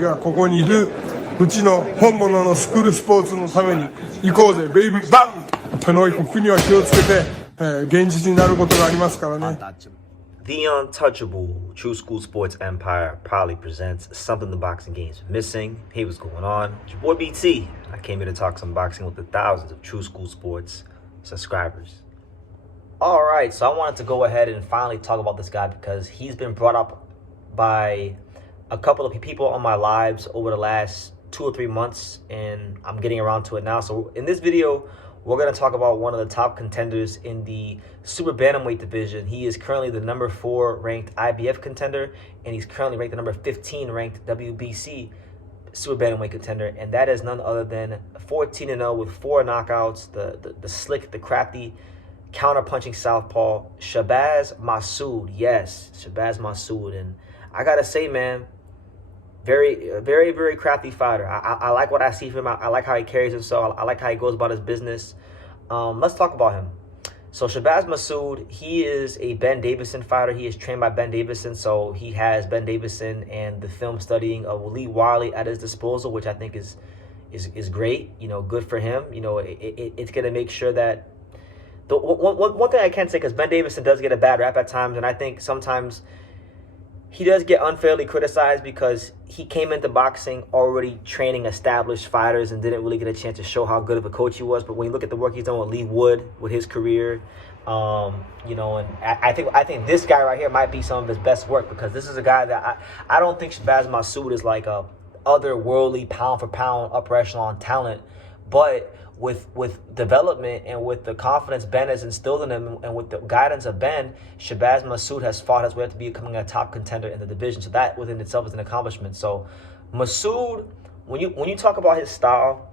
がここにいるうちの本物のスクールスポーツのために行こうぜベイビーバンこの国は気をつけて、現実になることがありますからね。The untouchable True School Sports Empire proudly presents something the boxing game's missing. Hey, what's going on? It's your boy BT. I came here to talk some boxing with the thousands of True School Sports subscribers. All right, so I wanted to go ahead and finally talk about this guy because he's been brought up by a couple of people on my lives over the last 2 or 3 months, and I'm getting around to it now. So in this video, we're going to talk about one of the top contenders in the Super Bantamweight division. He is currently the number 4 ranked IBF contender, and he's currently ranked the number 15 ranked WBC Super Bantamweight contender, and that is none other than 14-0 with 4 knockouts, the slick, the crafty, counter-punching Southpaw, Shabaz Masoud. Yes, Shabaz Masoud. And I got to say, man, very crafty fighter. I like what I see from him. I like how he carries himself. I like how he goes about his business. Let's talk about him. So Shabaz Masoud, he is a Ben Davison fighter. He is trained by Ben Davison, so he has Ben Davison and the film studying of Lee Wiley at his disposal, which I think is great. You know, good for him. You know, it's gonna make sure that the one thing I can say, because Ben Davison does get a bad rap at times, and I think sometimes he does get unfairly criticized because he came into boxing already training established fighters and didn't really get a chance to show how good of a coach he was. But when you look at the work he's done with Lee Wood, with his career, you know, and I think this guy right here might be some of his best work, because this is a guy that I don't think Shabaz Masoud is like a otherworldly pound for pound upper echelon talent, but with development and with the confidence Ben has instilled in him and with the guidance of Ben, Shabaz Masoud has fought his way up to becoming a top contender in the division. So that within itself is an accomplishment. So Masoud, when you talk about his style,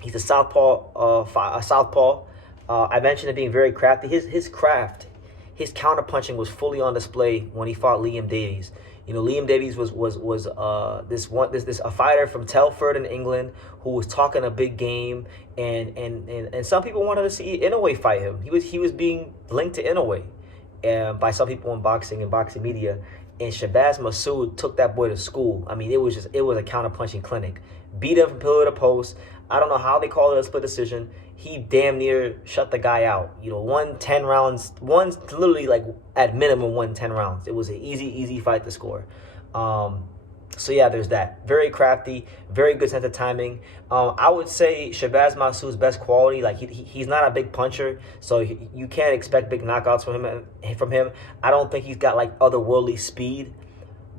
he's a southpaw. I mentioned it being very crafty. His craft, his counter punching was fully on display when he fought Liam Davies. You know, Liam Davies was a fighter from Telford in England who was talking a big game, and some people wanted to see Inoue fight him. He was being linked to Inoue, by some people in boxing and boxing media. And Shabaz Masoud took that boy to school. I mean, it was a counter punching clinic. Beat him from pillar to post. I don't know how they call it a split decision. He damn near shut the guy out. You know, won 10 rounds. Won literally, like, at minimum won 10 rounds. It was an easy fight to score. So yeah, there's that. Very crafty, very good sense of timing. I would say Shabaz Masoud's best quality, like he's not a big puncher, so you can't expect big knockouts from him. I don't think he's got like otherworldly speed,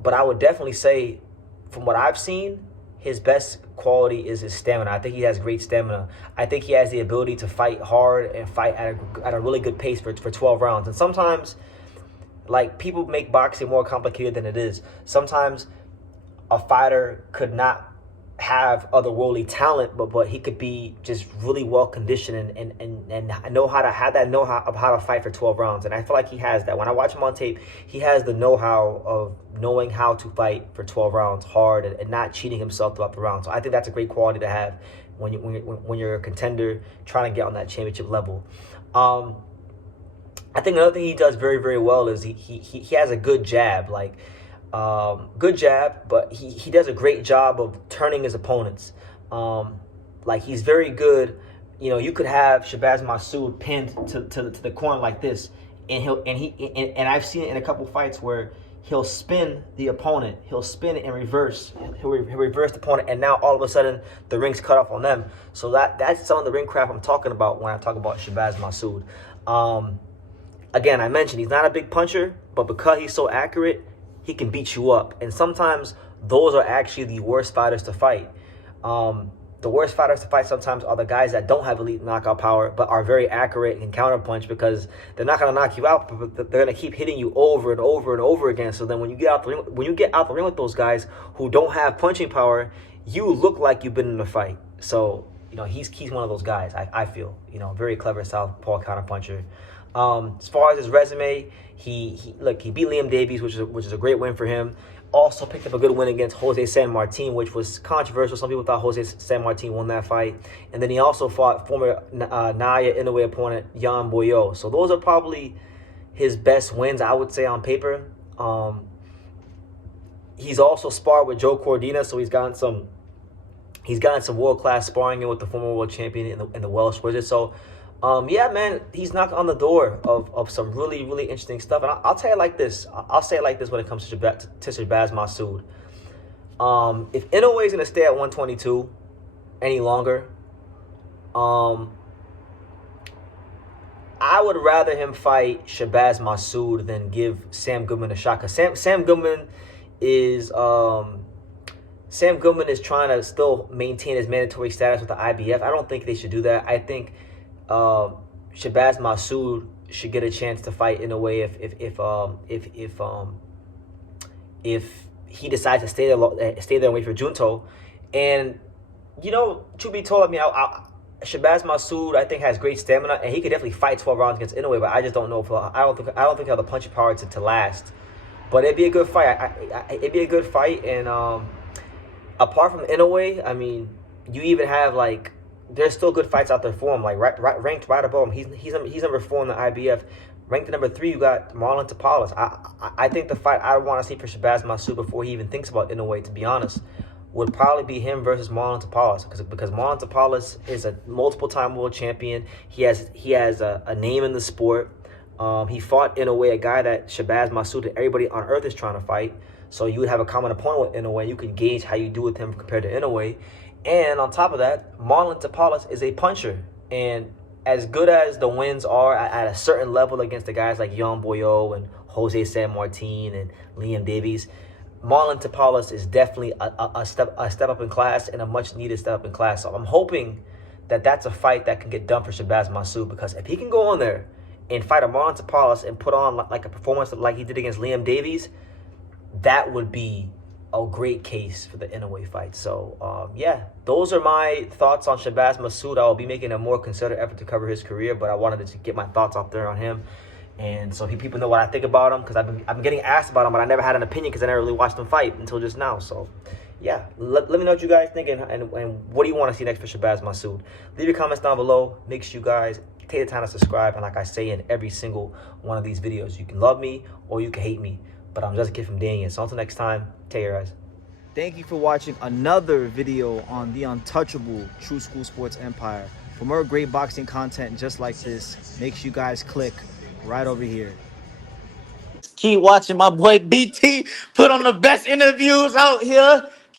but I would definitely say, from what I've seen, his best quality is his stamina. I think he has great stamina. I think he has the ability to fight hard and fight at a really good pace for 12 rounds. And sometimes, like, people make boxing more complicated than it is. Sometimes a fighter could not have otherworldly talent, but he could be just really well conditioned and know how to have that know-how of how to fight for 12 rounds. And I feel like he has that. When I watch him on tape, he has the know-how of knowing how to fight for 12 rounds hard and not cheating himself throughout the round. So I think that's a great quality to have when you're a contender trying to get on that championship level. I think another thing he does very well is he has a good jab, like good jab, but he does a great job of turning his opponents. Like, he's very good. You know, you could have Shabaz Masoud pinned to the corner like this, and I've seen it in a couple fights where he'll spin the opponent, he'll spin it in reverse, he'll reverse the opponent, and now all of a sudden the ring's cut off on them. So that's some of the ring craft I'm talking about when I talk about Shabaz Masoud. Again, I mentioned he's not a big puncher, but because he's so accurate, he can beat you up. And sometimes those are actually the worst fighters to fight. The worst fighters to fight sometimes are the guys that don't have elite knockout power but are very accurate and counterpunch, because they're not going to knock you out, but they're going to keep hitting you over and over again. So then when you get out the ring with those guys who don't have punching power, you look like you've been in a fight. So, you know, he's one of those guys. I feel, you know, very clever southpaw counterpuncher. As far as his resume, he beat Liam Davies, which is a great win for him. Also picked up a good win against Jose San Martin, which was controversial. Some people thought Jose San Martin won that fight. And then he also fought former Naya Inoue opponent Jan Boyo. So those are probably his best wins, I would say, on paper. He's also sparred with Joe Cordina, so he's gotten some world-class sparring in with the former world champion in the Welsh Wizard. So, yeah, man, he's knocking on the door of some really, really interesting stuff. And I'll tell you like this. I'll say it like this when it comes to Shabaz Masoud. If Inoue is going to stay at 122 any longer, I would rather him fight Shabaz Masoud than give Sam Goodman a shot. Because Sam Goodman is trying to still maintain his mandatory status with the IBF. I don't think they should do that. I think Shabaz Masoud should get a chance to fight in a way if he decides to stay there and wait for Junto. And you know, to be told, I mean, Shabaz Masoud, I think, has great stamina, and he could definitely fight 12 rounds against Inoue. But I just don't know if I don't think he'll have the punching power to last. But it'd be a good fight. It'd be a good fight. And apart from Inoue, I mean, you even have like there's still good fights out there for him. Like ranked right above him, he's number 4 in the IBF. Ranked at number 3, you got Marlon Tapales. I think the fight I want to see for Shabaz Masoud before he even thinks about Inoue, to be honest, would probably be him versus Marlon Tapales, because Marlon Tapales is a multiple-time world champion. He has a name in the sport. He fought Inoue, a guy that Shabaz Masoud and everybody on earth is trying to fight. So you would have a common opponent with Inoue. You can gauge how you do with him compared to Inoue. And on top of that, Marlon Tapales is a puncher. And as good as the wins are at a certain level against the guys like Jan Boyo and Jose San Martin and Liam Davies, Marlon Tapales is definitely a step up in class, and a much needed step up in class. So I'm hoping that that's a fight that can get done for Shabaz Masoud, because if he can go on there and fight a Marlon Tapales and put on like a performance like he did against Liam Davies, that would be a great case for the Inoue fight. So yeah, those are my thoughts on Shabaz Masoud. I will be making a more concerted effort to cover his career, but I wanted to get my thoughts out there on him. And so people know what I think about him, because I've been getting asked about him, but I never had an opinion because I never really watched him fight until just now. So, yeah, let me know what you guys think, and what do you want to see next for Shabaz Masoud. Leave your comments down below. Make sure you guys take the time to subscribe. And like I say in every single one of these videos, you can love me or you can hate me, but I'm just a kid from Daniel. So until next time, take care, guys. Thank you for watching another video on the untouchable True School Sports Empire. For more great boxing content just like this, make sure you guys click right over here. Keep watching my boy BT put on the best interviews out here.